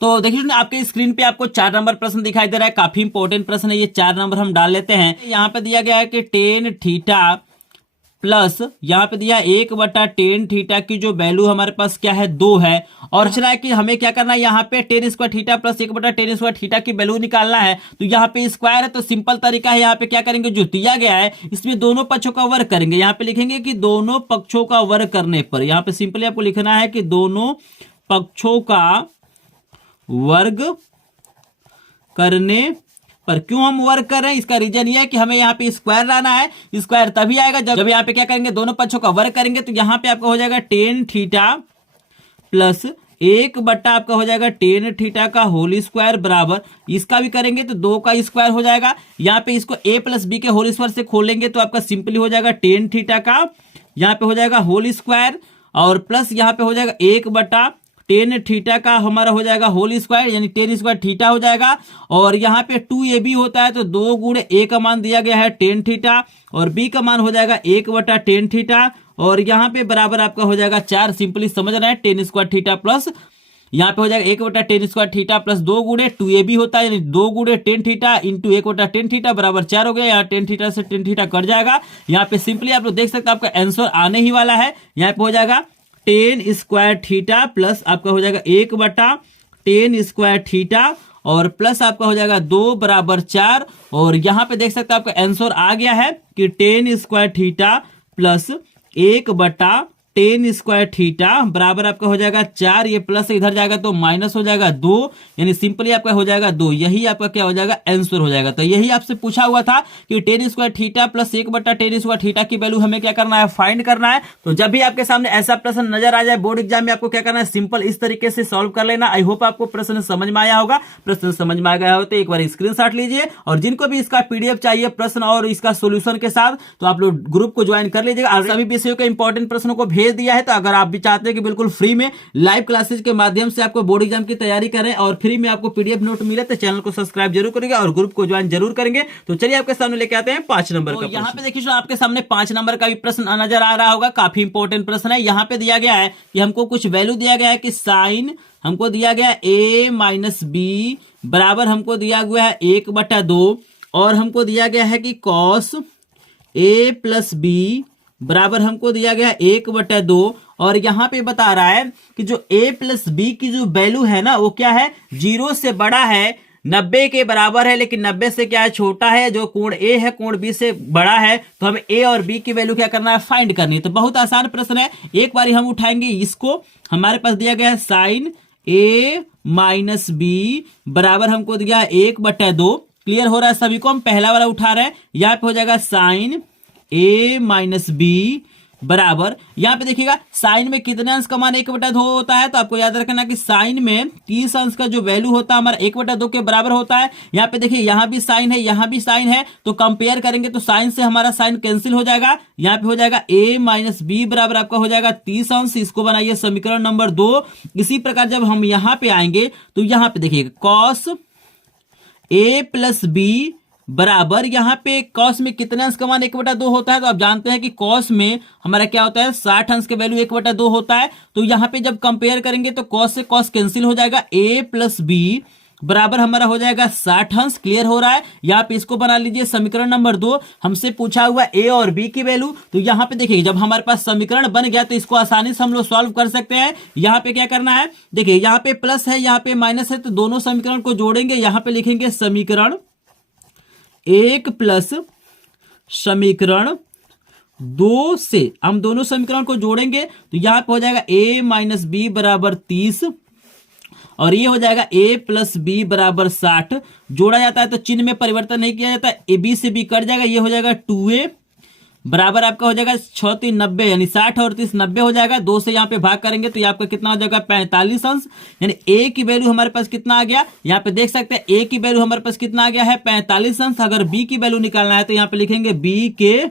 तो देखिए आपके स्क्रीन पे आपको 4 नंबर प्रश्न दिखाई दे रहा है, काफी इंपॉर्टेंट प्रश्न है ये। 4 नंबर हम डाल लेते हैं। यहाँ पे दिया गया है कि टेन थीटा प्लस यहाँ पे दिया 1 बटा टेन थीटा की जो वैल्यू हमारे पास क्या है 2 है, और चला है कि हमें क्या करना है, यहाँ पे टेन स्क्वायर थीटा प्लस 1 बटा टेन स्क्वायर थीटा की वैल्यू निकालना है। तो यहाँ पे स्क्वायर है तो सिंपल तरीका है, यहाँ पे क्या करेंगे जो दिया गया है इसमें दोनों पक्षों का वर्ग करेंगे। यहाँ पे लिखेंगे कि दोनों पक्षों का वर्ग करने पर, यहाँ पे सिंपली आपको लिखना है कि दोनों पक्षों का वर्ग करने पर। क्यों हम वर्ग कर रहे हैं, इसका रीजन ये है कि हमें यहाँ पे स्क्वायर लाना है। स्क्वायर तभी आएगा जब यहाँ पे क्या करेंगे दोनों पक्षों का वर्ग करेंगे। तो यहाँ पे आपका हो जाएगा टेन थीटा प्लस 1 बट्टा आपका हो जाएगा टेन थीटा का होल स्क्वायर बराबर, इसका भी करेंगे तो 2 का स्क्वायर हो जाएगा। यहाँ पे इसको a प्लस बी के होल स्क्वायर से खोलेंगे तो आपका सिंपली हो जाएगा टेन थीटा का यहाँ पे हो जाएगा होल स्क्वायर, और प्लस यहाँ पे हो जाएगा 1 बटा टेन थीटा का हमारा हो जाएगा होल स्क्वायर यानी टेन स्क्वायर थीटा हो जाएगा। और यहाँ पे 2ab होता है तो 2 गुणे a का मान दिया गया है टेन थीटा, और b का मान हो जाएगा 1 बटा टेन थीटा, और यहाँ पे बराबर आपका हो जाएगा 4। सिंपली समझ रहे हैं, टेन स्क्वायर थीटा प्लस यहाँ पे हो जाएगा 1 बटा टेन स्क्वायर थीटा प्लस 2 गुणे 2ab होता है यानी 2 गुणे टेन थीटा इंटू 1 बटा टेन थीटा बराबर 4 हो गया। यहाँ टेन थीटा से टेन थीटा कट जाएगा। यहाँ पे सिंपली आप लोग देख सकते हैं आपका आंसर आने ही वाला है। यहाँ पे हो जाएगा टेन स्क्वायर थीटा प्लस आपका हो जाएगा 1 बटा टेन स्क्वायर थीटा, और प्लस आपका हो जाएगा 2 बराबर 4, और यहाँ पे देख सकते हैं आपका आंसर आ गया है कि टेन स्क्वायर थीटा प्लस 1 बटा टेन स्क्वायर थीटा बराबर आपका हो जाएगा 4, ये प्लस इधर जाएगा तो माइनस हो जाएगा 2, यानी सिंपली आपका हो जाएगा 2। यही आपका क्या हो जाएगा, आंसर हो जाएगा। तो यही आपसे पूछा हुआ था कि ten square theta plus 1/10 square theta की वैल्यू हमें क्या करना है, फाइंड करना है। तो जब भी आपके सामने ऐसा प्रश्न नजर आ जाए बोर्ड एग्जाम में, आपको क्या करना है, सिंपल इस तरीके से सॉल्व कर लेना। आई होप आपको प्रश्न समझ में आया होगा। प्रश्न समझ में आ गया हो तो एक बार स्क्रीनशॉट लीजिए, और जिनको भी इसका पीडीएफ चाहिए प्रश्न और इसका सोल्यूशन के साथ, तो आप लोग ग्रुप को ज्वाइन कर लीजिएगा। सभी विषयों के इंपॉर्टेंट प्रश्नों को भेज दिया है। तो अगर आप भी चाहते हैं कि बिल्कुल फ्री में लाइव क्लासेस के माध्यम से आपको बोर्ड एग्जाम की तैयारी करें और फ्री में आपको पीडीएफ नोट मिले, तो चैनल को सब्सक्राइब जरूर करेंगे और ग्रुप को ज्वाइन जरूर करेंगे। तो चलिए आपके सामने लेके आते हैं 5 नंबर का। यहाँ पे देखिए आपके सामने 5 नंबर का भी प्रश्न नजर आ रहा होगा। काफी इंपॉर्टेंट प्रश्न है। यहाँ पे दिया गया है कि हमको कुछ वैल्यू दिया गया है कि साइन हमको दिया गया है a माइनस बी बराबर हमको दिया हुआ है 1/2, और हमको दिया गया है कि कॉस a प्लस बी बराबर हमको दिया गया है 1/2, और यहाँ पे बता रहा है कि जो a प्लस बी की जो वैल्यू है ना, वो क्या है, 0 से बड़ा है, 90 के बराबर है, लेकिन 90 से क्या है, छोटा है। जो कोण A है कोण B से बड़ा है, तो हमें A और B की वैल्यू क्या करना है, फाइंड करनी है। तो बहुत आसान प्रश्न है। एक बार हम उठाएंगे इसको, हमारे पास दिया गया है साइन A माइनस बी बराबर हमको दिया है 1/2। क्लियर हो रहा है सभी को। हम पहला वाला उठा रहे हैं, यहाँ पे हो जाएगा साइन A माइनस बी बराबर, यहाँ पे देखिएगा साइन में कितने अंश का मान 1/2 होता है। तो आपको याद रखना कि साइन में 30 अंश का जो वैल्यू होता है हमारा 1/2 के बराबर होता है। यहाँ पे देखिए यहाँ भी साइन है, यहाँ भी साइन है, तो कंपेयर करेंगे तो साइन से हमारा साइन कैंसिल हो जाएगा। यहाँ पे हो जाएगा a माइनस बी बराबर आपका हो जाएगा 30 अंश। इसको बनाइए समीकरण नंबर 2। इसी प्रकार जब हम यहाँ पे आएंगे तो यहाँ पे देखिएगा कॉस a प्लस बी बराबर, यहाँ पे कॉस में कितने अंश का मान 1/2 होता है। तो आप जानते हैं कि कॉस में हमारा क्या होता है, 60 अंश के वैल्यू 1/2 होता है। तो यहाँ पे जब कंपेयर करेंगे तो कॉस से कॉस कैंसिल हो जाएगा, a प्लस बी बराबर हमारा हो जाएगा 60 अंश। क्लियर हो रहा है। यहाँ पे इसको बना लीजिए समीकरण नंबर 2। हमसे पूछा हुआ a और b की वैल्यू। तो यहाँ पे देखिए जब हमारे पास समीकरण बन गया तो इसको आसानी से हम लोग सॉल्व कर सकते हैं। यहाँ पे क्या करना है, देखिए यहाँ पे प्लस है, यहाँ पे माइनस है, तो दोनों समीकरण को जोड़ेंगे। यहाँ पे लिखेंगे समीकरण 1 प्लस समीकरण 2 से हम दोनों समीकरण को जोड़ेंगे। तो यहाँ पे हो जाएगा a माइनस बी बराबर 30, और ये हो जाएगा a प्लस बी बराबर 60। जोड़ा जाता है तो चिन्ह में परिवर्तन नहीं किया जाता, ए बी से बी कट जाएगा। ये हो जाएगा 2a बराबर आपका हो जाएगा 6 3 90, यानी 60 और 30 90 हो जाएगा। 2 से यहाँ पे भाग करेंगे तो ये आपका कितना हो जाएगा, 45 अंश। यानी a की वैल्यू हमारे पास कितना आ गया, यहाँ पे देख सकते हैं a की वैल्यू हमारे पास कितना आ गया है, 45 अंश। अगर b की वैल्यू निकालना है तो यहाँ पे लिखेंगे b के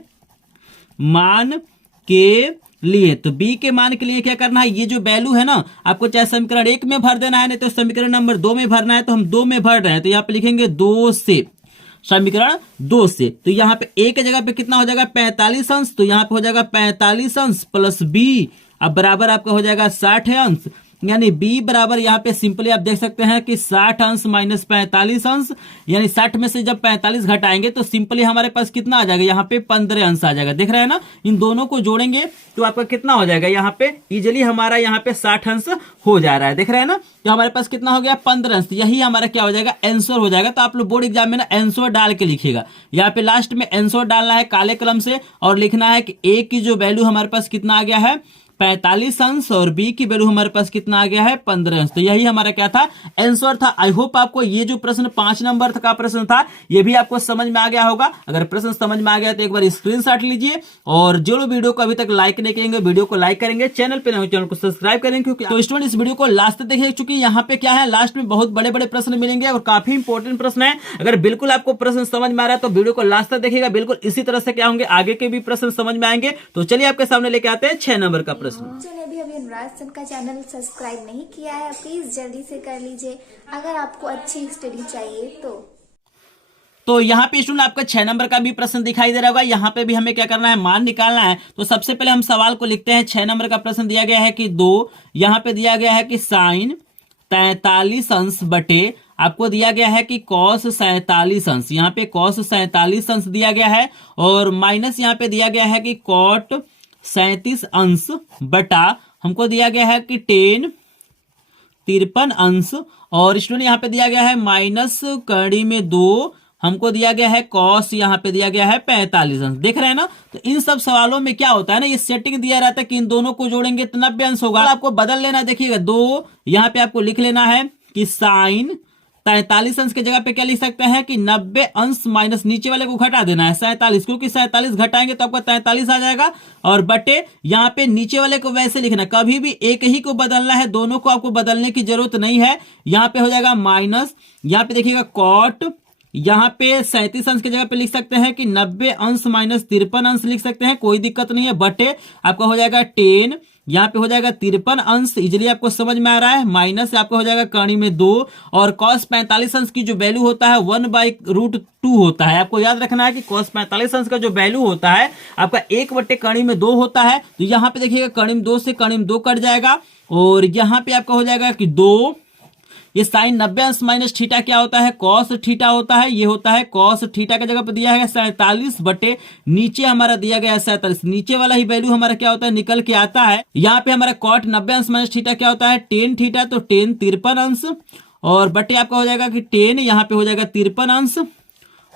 मान के लिए। तो b के मान के लिए क्या करना है, ये जो वैल्यू है ना, आपको चाहे समीकरण 1 में भर देना है, नहीं तो समीकरण नंबर 2 में भरना है। तो हम 2 में भर रहे हैं, तो यहाँ पे लिखेंगे 2 से, समीकरण 2 से। तो यहाँ पे a के जगह पे कितना हो जाएगा, 45 अंश। तो यहाँ पे हो जाएगा 45 अंश प्लस b, अब बराबर आपका हो जाएगा 60 अंश। यानी b बराबर यहाँ पे सिंपली आप देख सकते हैं कि 60 अंश माइनस 45 अंश, यानी 60 में से जब 45 घटाएंगे तो सिंपली हमारे पास कितना आ जाएगा, यहाँ पे 15 अंश आ जाएगा। देख रहे हैं ना, इन दोनों को जोड़ेंगे तो आपका कितना हो जाएगा, यहाँ पे इजिली हमारा यहाँ पे 60 अंश हो जा रहा है। देख रहे हैं ना, तो हमारे पास कितना हो गया, 15 अंश। यही हमारा क्या हो जाएगा, आंसर हो जाएगा। तो आप लोग बोर्ड एग्जाम में ना आंसर डाल के लिखिएगा। यहाँ पे लास्ट में आंसर डालना है काले कलम से, और लिखना है कि a की जो वैल्यू हमारे पास कितना आ गया है, 45 अंश, और b की वैल्यू हमारे पास कितना आ गया है, 15 अंश। तो यही हमारा क्या था, आंसर था। आई होप आपको ये जो प्रश्न 5 नंबर का प्रश्न था ये भी आपको समझ में आ गया होगा। अगर प्रश्न समझ में आ गया तो एक बार स्क्रीनशॉट लीजिए, और जो लोग वीडियो को अभी तक लाइक नहीं करेंगे वीडियो को लाइक करेंगे, चैनल पे नहीं चैनल को सब्सक्राइब करेंगे। क्योंकि तो स्टूडेंट इस वीडियो को लास्ट तक देख चुकी, यहाँ पे क्या है, लास्ट में बहुत बड़े बड़े प्रश्न मिलेंगे और काफी इंपॉर्टेंट प्रश्न है। अगर बिल्कुल आपको प्रश्न समझ में आ रहा है तो वीडियो को लास्ट तक देखिएगा। बिल्कुल इसी तरह से क्या होंगे, आगे के भी प्रश्न समझ में आएंगे। तो चलिए आपके सामने लेके आते हैं 6 नंबर का प्रश्न। अभी अनुराग सर का चैनल सब्सक्राइब नहीं किया है, प्लीज जल्दी से कर लीजिए अगर आपको अच्छी स्टडी चाहिए तो यहाँ पे स्टूडेंट आपका 6 नंबर का भी प्रश्न दिखाई दे रहा होगा। यहाँ पे भी हमें क्या करना है, मान निकालना है। तो सबसे पहले हम सवाल को लिखते हैं। 6 नंबर का प्रश्न दिया गया है कि 2, यहाँ पे दिया गया है कि साइन 43 अंश बटे आपको दिया गया है कि कॉस 47 अंश। यहाँ पे कॉस 47 अंश दिया गया है, और माइनस यहाँ पे दिया गया है कि कॉट 37 अंश बटा हमको दिया गया है कि टेन 53 अंश, और स्टूडेंट यहाँ पे दिया गया है माइनस कड़ी में 2 हमको दिया गया है कॉस, यहाँ पे दिया गया है 45 अंश। देख रहे हैं ना, तो इन सब सवालों में क्या होता है ना, ये सेटिंग दिया रहता है कि इन दोनों को जोड़ेंगे तो 90 अंश होगा। आपको बदल लेना, देखिएगा 2 यहाँ पे आपको लिख लेना है कि साइन 43 अंश के जगह पे क्या लिख सकते हैं कि 90 अंश माइनस नीचे वाले को घटा देना है 47, क्योंकि 47 घटाएंगे तो आपका 43 आ जाएगा, और बटे यहाँ पे नीचे वाले को वैसे लिखना, कभी भी एक ही को बदलना है, दोनों को आपको बदलने की जरूरत नहीं है। यहाँ पे हो जाएगा माइनस, यहाँ पे देखिएगा कॉट, यहाँ पे 37 अंश की जगह पे लिख सकते हैं कि 90 अंश माइनस 53 अंश लिख सकते हैं, कोई दिक्कत नहीं है, बटे आपका हो जाएगा 10, यहाँ पे हो जाएगा 53 अंश, इजिली आपको समझ में आ रहा है, माइनस आपका हो जाएगा कड़ी में 2, और cos 45 अंश की जो वैल्यू होता है 1/√2 होता है। आपको याद रखना है कि cos 45 अंश का जो वैल्यू होता है आपका 1 कड़ी में 2 होता है। तो यहाँ पे देखिएगा कड़ी में 2 से कड़ी में 2 कट जाएगा, और यहाँ पे आपका हो जाएगा कि 2, ये साइन 90 अंश माइनस थीटा क्या होता है, कॉस थीटा होता है, ये होता है कॉस थीटा की जगह पर दिया है 47 बटे नीचे हमारा दिया गया है 47, नीचे वाला ही वैल्यू हमारा क्या होता है निकल के आता है। यहाँ पे हमारा कॉट 90 अंश माइनस थीटा क्या होता है टेन थीटा, तो 10 53 अंश, और बटे आपका हो जाएगा कि 10 यहाँ पे हो जाएगा 53 अंश,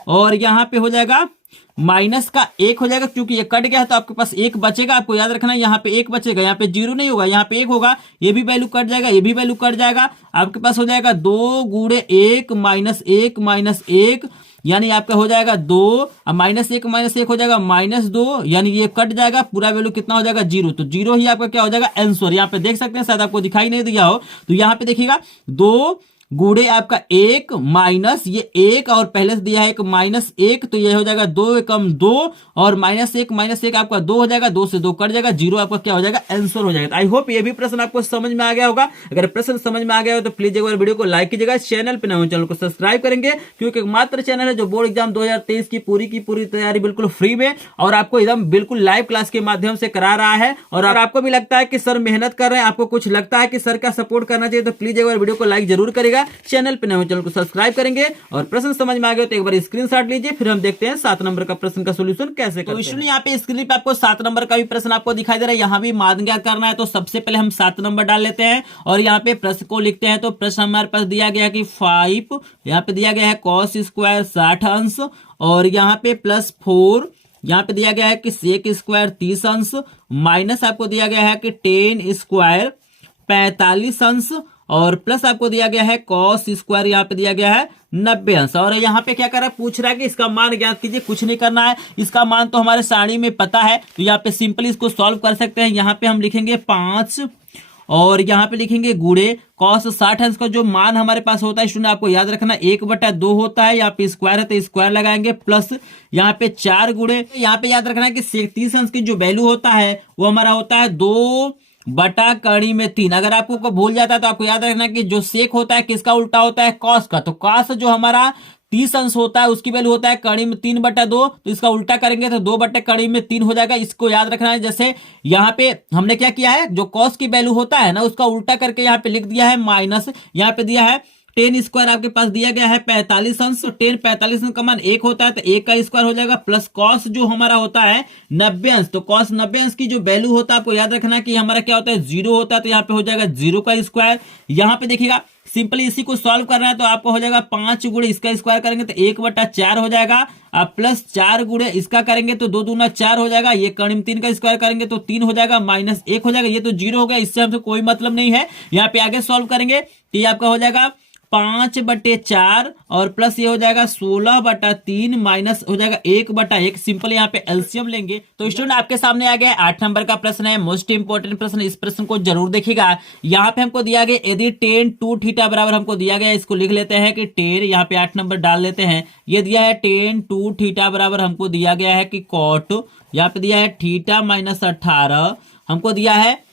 और यहाँ पे हो जाएगा माइनस का 1 हो जाएगा, क्योंकि ये कट गया है तो आपके पास 1 बचेगा। आपको याद रखना है यहाँ पे 1 बचेगा, यहाँ पे 0 नहीं होगा, यहाँ पे 1 होगा, ये भी वैल्यू कट जाएगा, ये भी वैल्यू कट जाएगा। आपके पास हो जाएगा 2 गुणे 1 माइनस 1 माइनस 1, यानी आपका हो जाएगा 2, माइनस 1 हो जाएगा -2, यानी ये कट जाएगा, पूरा वैल्यू कितना हो जाएगा 0, तो 0 ही आपका क्या हो जाएगा आंसर। यहाँ पे देख सकते हैं, शायद आपको दिखाई नहीं दिया हो, तो यहाँ पे देखिएगा 2 गुणे आपका 1 माइनस ये 1, और पहले से दिया है एक -1, तो ये हो जाएगा 2 एकम 2, और -1 आपका 2 हो जाएगा, 2 से 2 कट जाएगा, 0 आपका क्या हो जाएगा आंसर हो जाएगा। आई होप ये भी प्रश्न आपको समझ में आ गया होगा। अगर प्रश्न समझ में आ गया हो तो प्लीज एक बार वीडियो को लाइक कीजिएगा, चैनल पे नए हो चैनल को सब्सक्राइब करेंगे, क्योंकि मात्र चैनल है जो बोर्ड एग्जाम 2023 की पूरी तैयारी बिल्कुल फ्री में और आपको एकदम बिल्कुल लाइव क्लास के माध्यम से करा रहा है। और आपको भी लगता है कि सर मेहनत कर रहे हैं, आपको कुछ लगता है कि सर का सपोर्ट करना चाहिए, तो प्लीज एक बार वीडियो को लाइक जरूर करेगा, चैनल पे नए हो चैनल को सब्सक्राइब करेंगे। और प्रश्न समझ में आ गया तो एक बार स्क्रीनशॉट लीजिए, फिर हम देखते हैं 7 नंबर का प्रश्न का सोल्यूशन कैसे करते हैं। तो यहाँ पे स्क्रीन पे आपको 7 नंबर का भी प्रश्न आपको दिखाई दे रहा है, यहाँ भी मान ज्ञात करना है। तो सबसे पहले हम 7 नंबर डाल लेते हैं और यहाँ पे प्रश्न को लिखते हैं। तो प्रश्न हमारे पास दिया गया कि 5 यहाँ पे दिया गया है cos स्क्वायर 60 अंश, और यहाँ पे +4 यहाँ पे दिया गया है कि sec स्क्वायर 30 अंश, माइनस आपको दिया गया है कि tan स्क्वायर 45 अंश, और प्लस आपको दिया गया है cos स्क्वायर यहाँ पे दिया गया है 90 अंश। और यहाँ पे क्या कर रहा है, पूछ रहा है कि इसका मान ज्ञात कीजिए। कुछ नहीं करना है, इसका मान तो हमारे सारणी में पता है, तो यहाँ पे सिंपली इसको सॉल्व कर सकते हैं। यहाँ पे हम लिखेंगे 5 और यहाँ पे लिखेंगे गुणे cos 60 अंश का जो मान हमारे पास होता है स्टूडेंट आपको याद रखना 1/2 होता है, यहाँ पे स्क्वायर है तो स्क्वायर लगाएंगे, प्लस यहाँ पे 4 गुणे, यहाँ पे याद रखना है कि 30 अंश की जो वैल्यू होता है वो हमारा होता है 2/3। अगर आपको को भूल जाता है तो आपको याद रखना कि जो सेक होता है किसका उल्टा होता है, कॉस का। तो कॉस जो हमारा 30 अंश होता है उसकी वैल्यू होता है कड़ी में 3/2, तो इसका उल्टा करेंगे तो 2/3 हो जाएगा। इसको याद रखना है। जैसे यहाँ पे हमने क्या किया है, जो कॉस की वैल्यू होता है ना उसका उल्टा करके यहाँ पे लिख दिया है माइनस, यहाँ पे दिया है tan स्क्वायर आपके पास दिया गया है 45 अंश, तो tan 45 अंश का मान 1 होता है तो 1 का स्क्वायर हो जाएगा, प्लस कॉस जो हमारा होता है 90 अंश, तो कॉस 90 अंश की जो वैल्यू होता है आपको याद रखना कि हमारा क्या होता है 0 होता है, तो यहाँ पे हो जाएगा 0 का स्क्वायर। यहाँ पे देखिएगा सिंपली इसी को सॉल्व करना है तो आपको हो जाएगा 5 गुणे इसका स्क्वायर करेंगे तो 1/4 हो जाएगा, प्लस 4 गुणे इसका करेंगे तो 2 दूना 4 हो जाएगा, ये कड़ी में 3 का स्क्वायर करेंगे तो 3 हो जाएगा, माइनस 1 हो जाएगा, ये तो 0 हो गया, इससे हमसे कोई मतलब नहीं है। यहाँ पे आगे सॉल्व करेंगे तो ये आपका हो जाएगा 5/4 और प्लस ये हो जाएगा 16/3 माइनस हो जाएगा 1/1। सिंपल यहाँ पे एलसीएम लेंगे। तो स्टूडेंट आपके सामने आ गया 8 नंबर का प्रश्न है, मोस्ट इंपोर्टेंट प्रश्न, इस प्रश्न को जरूर देखिएगा। यहाँ पे हमको दिया गया यदि tan 2θ बराबर हमको दिया गया, इसको लिख लेते हैं कि tan, यहाँ पे 8 नंबर डाल लेते हैं। ये दिया है tan 2θ बराबर हमको दिया गया है कि cot, यहाँ पे दिया है θ - 18 हमको दिया है,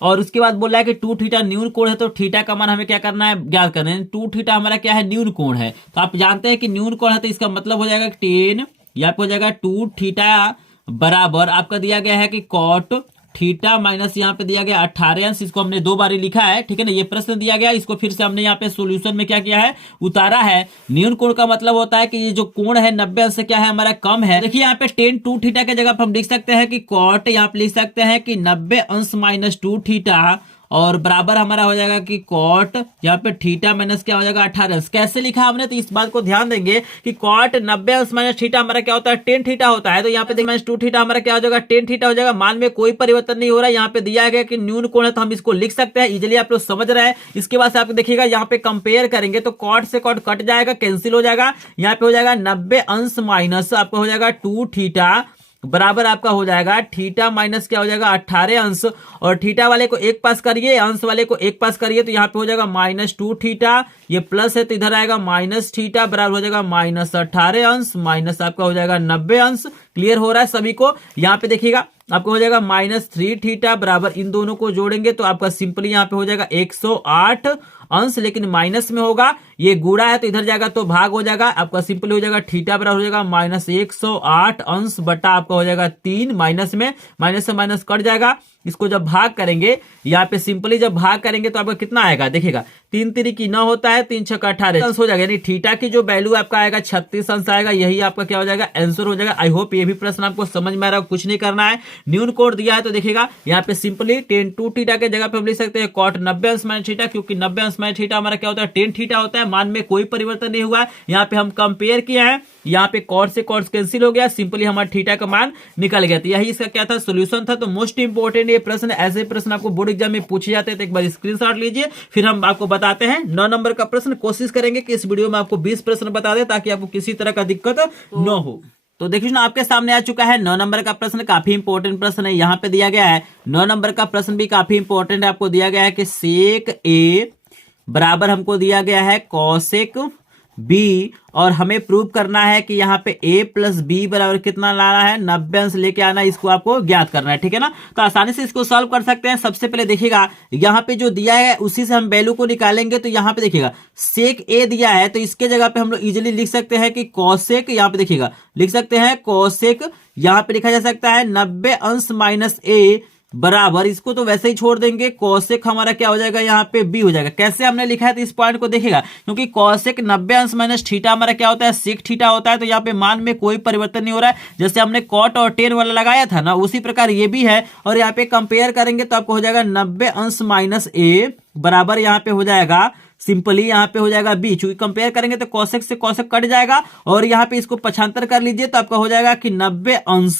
और उसके बाद बोला है कि 2θ न्यून कोण है, तो थीटा का मान हमें क्या करना है, ज्ञात करना है। 2θ हमारा क्या है, न्यून कोण है, तो आप जानते हैं कि न्यून कोण है तो इसका मतलब हो जाएगा tan, यहाँ पे हो जाएगा 2θ बराबर आपका दिया गया है कि cot थीटा माइनस यहाँ पे दिया गया 18 अंश, इसको हमने 2 बार लिखा है, ठीक है ना। ये प्रश्न दिया गया, इसको फिर से हमने यहाँ पे सॉल्यूशन में क्या किया है, उतारा है। न्यून कोण का मतलब होता है कि ये जो कोण है 90 अंश से क्या है हमारा कम है। देखिए यहाँ पे tan 2θ के जगह पर हम लिख सकते हैं कि cot, यहाँ पे लिख सकते हैं कि 90 अंश माइनस 2θ, और बराबर हमारा हो जाएगा कि कॉट यहाँ पे थीटा माइनस क्या हो जाएगा 18 अंश। कैसे लिखा हमने, तो इस बात को ध्यान देंगे कि कॉट 90 अंश माइनस थीटा हमारा क्या होता है, टेन थीटा होता है। तो यहाँ पे देखिए माइनस 2 थीटा हमारा क्या हो जाएगा, टेन थीटा हो जाएगा। मान में कोई परिवर्तन नहीं हो रहा है, यहाँ पे दिया गया कि न्यून कोण है तो हम इसको लिख सकते हैं, इजिली आप लोग समझ रहे हैं। इसके बाद से आप देखिएगा यहाँ पे कंपेयर करेंगे तो कॉट से कॉट कट जाएगा, कैंसिल हो जाएगा। यहाँ पे हो जाएगा 90 अंश माइनस आपका हो जाएगा 2 थीटा बराबर आपका हो जाएगा थीटा माइनस क्या हो जाएगा 18 अंश, और थीटा वाले को एक पास करिए, अंश वाले को एक पास करिए, तो यहाँ पे हो जाएगा माइनस 2 थीटा, ये प्लस है तो इधर आएगा माइनस थीटा बराबर हो जाएगा माइनस 18 अंश माइनस आपका हो जाएगा 90 अंश। क्लियर हो रहा है सभी को। यहाँ पे देखिएगा आपको हो जाएगा माइनस 3 थीटा बराबर, इन दोनों को जोड़ेंगे तो आपका सिंपली यहाँ पे हो जाएगा 108 अंश, लेकिन माइनस में होगा, ये गुणा है तो इधर जाएगा तो भाग हो जाएगा, आपका सिंपली हो जाएगा थीटा बराबर हो जाएगा माइनस 108 अंश बटा आपका हो जाएगा 3, माइनस में माइनस से माइनस कट जाएगा। इसको जब भाग करेंगे यहाँ पे सिंपली जब भाग करेंगे तो आपका कितना आएगा, देखिएगा 3 3 की 9 होता है, 3 6 18 अंश हो जाएगा, यानी थीटा की जो वैल्यू आपका आएगा 36 अंश आएगा। यही आपका क्या हो जाएगा, आंसर हो जाएगा। आई होप ये भी प्रश्न आपको समझ में आ रहा है, कुछ नहीं करना है। न्यून कोण दिया है तो देखिएगा यहाँ पे सिंपली 2 थीटा के जगह पे हम लिख सकते हैं कॉट 90 अंश माइनस थीटा, क्योंकि 90 अंश माइनस थीटा हमारा क्या होता है 10 थीटा होता है। मान में कोई परिवर्तन नहीं हुआ है, यहाँ पे हम कंपेयर किए हैं, यहाँ पे कॉट से कॉट कैंसिल हो गया, सिंपली हमारा थीटा का मान निकल गया। तो यही इसका क्या था, सोल्यूशन था। तो मोस्ट इंपोर्टेंट ये प्रश्न, ऐसे प्रश्न आपको बोर्ड एग्जाम में पूछे जाते हैं, तो एक बार स्क्रीनशॉट लीजिए, फिर हम आपको बताते हैं 9 नंबर का प्रश्न। कोशिश करेंगे कि इस वीडियो में आपको 20 प्रश्न बता दे ताकि आपको किसी तरह का दिक्कत न हो। तो देखिए ना आपके सामने आ चुका है 9 नंबर का प्रश्न, काफी इंपॉर्टेंट प्रश्न है। यहाँ पे दिया गया है 9 नंबर का प्रश्न भी काफी इंपॉर्टेंट है। आपको दिया गया है कि सेक ए बराबर हमको दिया गया है कॉसेक बी, और हमें प्रूव करना है कि यहाँ पे a प्लस बी बराबर कितना लाना है, 90 अंश लेके आना है, इसको आपको ज्ञात करना है। ठीक है ना, तो आसानी से इसको सॉल्व कर सकते हैं। सबसे पहले देखिएगा यहाँ पे जो दिया है उसी से हम वैल्यू को निकालेंगे। तो यहाँ पे देखिएगा सेक a दिया है तो इसके जगह पे हम लोग इजिली लिख सकते हैं कि कॉसेक, यहाँ पे देखिएगा लिख सकते हैं कॉसेक, यहाँ पे लिखा जा सकता है 90 अंश माइनस a बराबर, इसको तो वैसे ही छोड़ देंगे, कॉसेक हमारा क्या हो जाएगा यहाँ पे बी हो जाएगा। कैसे हमने लिखा है तो इस पॉइंट को देखिएगा, क्योंकि कॉसेक 90 अंश माइनस थीटा हमारा क्या होता है सेक थीटा होता है, तो यहाँ पे मान में कोई परिवर्तन नहीं हो रहा है। जैसे हमने कॉट और टेन वाला लगाया था ना, उसी प्रकार ये भी है। और यहाँ पे कंपेयर करेंगे तो आपको हो जाएगा 90 अंश माइनस ए बराबर यहाँ पे हो जाएगा सिंपली यहाँ पे हो जाएगा बी, चूंकि कंपेयर करेंगे तो कॉसेक से कॉसेक कट जाएगा, और यहाँ पे इसको पक्षांतर कर लीजिए तो आपका हो जाएगा कि 90 अंश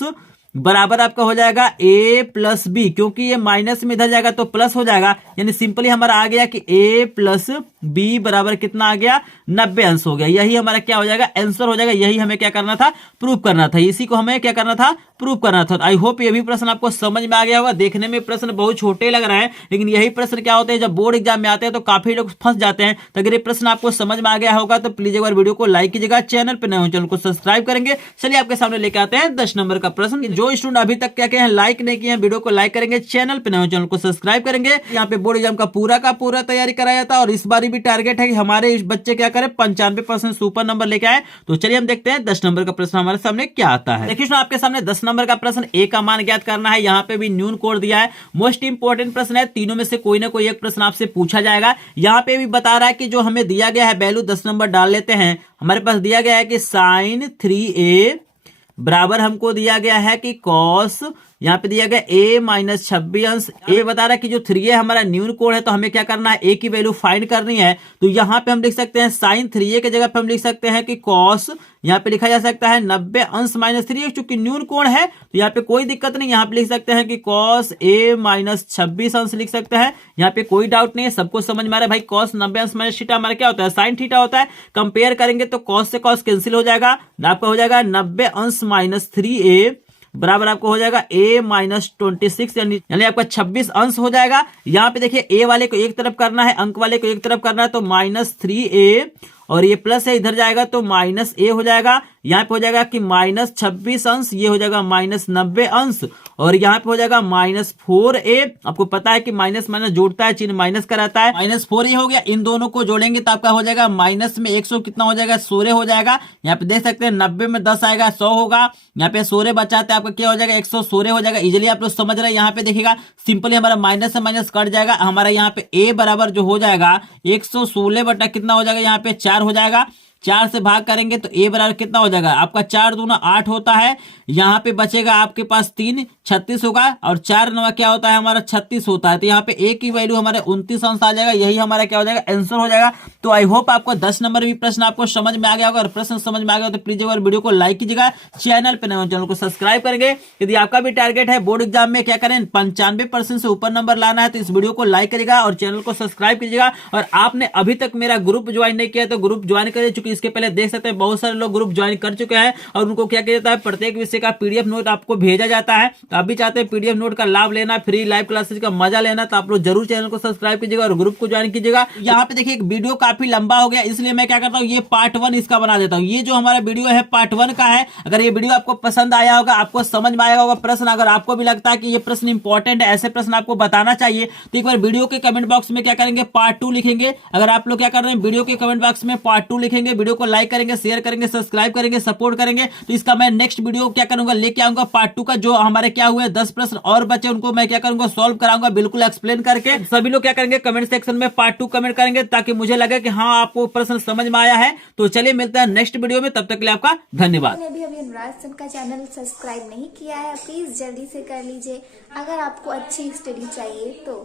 बराबर आपका हो जाएगा a प्लस बी, क्योंकि ये माइनस में इधर जाएगा तो प्लस हो जाएगा, यानी सिंपली हमारा आ गया कि a प्लस बी बराबर कितना आ गया 90 अंश हो गया। यही हमारा क्या हो जाएगा, आंसर हो जाएगा। यही हमें क्या करना था, प्रूव करना था, इसी को हमें क्या करना था, प्रूव करना था। आई होप ये भी प्रश्न आपको समझ में आ गया होगा। देखने में प्रश्न बहुत छोटे लग रहे हैं, लेकिन यही प्रश्न क्या होते हैं जब बोर्ड एग्जाम में आते हैं तो काफी लोग फंस जाते हैं। तो अगर ये प्रश्न आपको समझ में आ गया होगा तो प्लीज एक बार वीडियो को लाइक कीजिएगा, चैनल पर नए हो चैनल को सब्सक्राइब करेंगे। चलिए आपके सामने लेके आते हैं 10 नंबर का प्रश्न। जो स्टूडेंट अभी तक क्या किए हैं, लाइक नहीं किए हैं, वीडियो को लाइक करेंगे, चैनल पे नए हो चैनल को सब्सक्राइब करेंगे। यहाँ पे बोर्ड एग्जाम का पूरा तैयारी कराया था, और इस बार भी टारगेट है कि हमारे बच्चे क्या करें 95% सुपर नंबर लेके आए। तो चलिए हम देखते हैं 10 नंबर का प्रश्न हमारे सामने क्या आता है। देखिए आपके सामने 10 नंबर का प्रश्न, ए का मान ज्ञात करना है। यहाँ पे भी न्यून कोण दिया है, मोस्ट इंपोर्टेंट प्रश्न है। तीनों में से कोई ना कोई एक प्रश्न आपसे पूछा जाएगा। यहाँ पे भी बता रहा है कि जो हमें दिया गया है वैल्यू 10 नंबर डाल लेते हैं। हमारे पास दिया गया है कि साइन 3a बराबर हमको दिया गया है कि कॉस, यहाँ पे दिया गया a माइनस 26 अंश। ए बता रहा है कि जो 3a हमारा न्यून कोण है, तो हमें क्या करना है, a की वैल्यू फाइंड करनी है। तो यहाँ पे हम लिख सकते हैं साइन 3a के जगह पे हम लिख सकते हैं कि कॉस, यहाँ पे लिखा जा सकता है 90 अंश माइनस 3a, चूंकि न्यून कोण है तो यहाँ पे कोई दिक्कत नहीं, यहाँ पे लिख सकते हैं कि कॉस a माइनस 26 अंश लिख सकते हैं। यहाँ पे कोई डाउट नहीं है, सबको समझ में आ रहा है भाई। कॉस 90 अंश माइनस थीटा हमारा क्या होता है, साइन थीटा होता है। कंपेयर करेंगे तो कॉस से कॉस कैंसिल हो जाएगा, आपका हो जाएगा 90 अंश माइनस 3a बराबर आपको हो जाएगा a माइनस 26, यानी आपका 26 अंश हो जाएगा। यहाँ पे देखिए a वाले को एक तरफ करना है, अंक वाले को एक तरफ करना है, तो माइनस 3a, और ये प्लस है इधर जाएगा तो माइनस a हो जाएगा। यहाँ पे हो जाएगा कि माइनस 26 अंश, ये हो जाएगा माइनस 90 अंश, और यहाँ पे हो जाएगा माइनस 4a। आपको पता है कि माइनस माइनस जोड़ता है, चिन्ह माइनस का रहता है, माइनस 4a हो गया। इन दोनों को जोड़ेंगे तो आपका हो जाएगा माइनस में 100 कितना हो जाएगा, 16 हो जाएगा। यहाँ पे देख सकते हैं 90 में 10 आएगा 100 होगा, यहाँ पे 16 बचाते आपका क्या हो जाएगा 116 हो जाएगा। इजिली आप लोग समझ रहे हैं। यहाँ पे देखिएगा सिंपली हमारा माइनस से माइनस कट जाएगा, हमारा यहाँ पे a बराबर जो हो जाएगा 116 बटा कितना हो जाएगा, यहाँ पे 4 हो जाएगा। 4 से भाग करेंगे तो a बराबर कितना हो जाएगा आपका 4 दूना 8 होता है। यहाँ पे बचेगा आपके पास 3 36 होगा और 4 नवा क्या होता है हमारा 36 होता है। तो यहाँ पे a की वैल्यू हमारे 29 अंश आ जाएगा। यही हमारा क्या हो जाएगा आंसर हो जाएगा। तो आई होप आपको 10 नंबर भी प्रश्न आपको समझ में आ गया होगा। और प्रश्न समझ में आ गया तो प्लीज एक बार वीडियो को लाइक कीजिएगा, चैनल पे नए चैनल को सब्सक्राइब करेंगे। यदि आपका भी टारगेट है बोर्ड एग्जाम में क्या करें 95% से ऊपर नंबर लाना है तो इस वीडियो को लाइक करिएगा और चैनल को सब्सक्राइब कीजिएगा। और आपने अभी तक मेरा ग्रुप ज्वाइन नहीं किया तो ग्रुप ज्वाइन करिए, चूंकि इसके पहले देख सकते हैं बहुत सारे लोग ग्रुप ज्वाइन कर चुके हैं और उनको क्या किया जाता है प्रत्येक विषय का पीडीएफ नोट आपको भेजा जाता है। तो आप भी चाहते हैं पीडीएफ नोट का लाभ लेना, फ्री लाइव क्लासेस का मजा लेना, तो आप लोग जरूर चैनल को सब्सक्राइब कीजिएगा और ग्रुप को ज्वाइन कीजिएगा। यहाँ पे देखिए एक वीडियो काफी लंबा हो गया, इसलिए मैं क्या करता हूँ ये पार्ट 1 इसका बना देता हूँ। ये जो हमारा वीडियो है पार्ट 1 का है। अगर ये वीडियो आपको पसंद आया होगा, आपको समझ में आया होगा प्रश्न, अगर आपको भी लगता है कि ये प्रश्न इंपॉर्टेंट है, ऐसे प्रश्न आपको बताना चाहिए, तो एक बार वीडियो के कमेंट बॉक्स में क्या करेंगे पार्ट 2 लिखेंगे। अगर आप लोग क्या कर रहे हैं वीडियो के कमेंट बॉक्स में पार्ट 2 लिखेंगे, वीडियो को लाइक करेंगे, शेयर करेंगे, सब्सक्राइब करेंगे, सपोर्ट करेंगे, तो इसका मैं नेक्स्ट वीडियो क्या करूंगा लेके आऊंगा पार्ट 2 का। जो हमारे क्या हुए 10 प्रश्न और बचे उनको मैं क्या करूंगा सॉल्व कराऊंगा बिल्कुल एक्सप्लेन करके। सभी लोग क्या करेंगे कमेंट सेक्शन में पार्ट 2 कमेंट करेंगे ताकि मुझे लगे कि हाँ आपको प्रश्न समझ में आया है। तो चलिए मिलते हैं नेक्स्ट वीडियो में, तब तक के लिए आपका धन्यवाद। अभी अनुराग सर का चैनल सब्सक्राइब नहीं किया है प्लीज जल्दी से कर लीजिए। अगर आपको अच्छी स्टडी चाहिए तो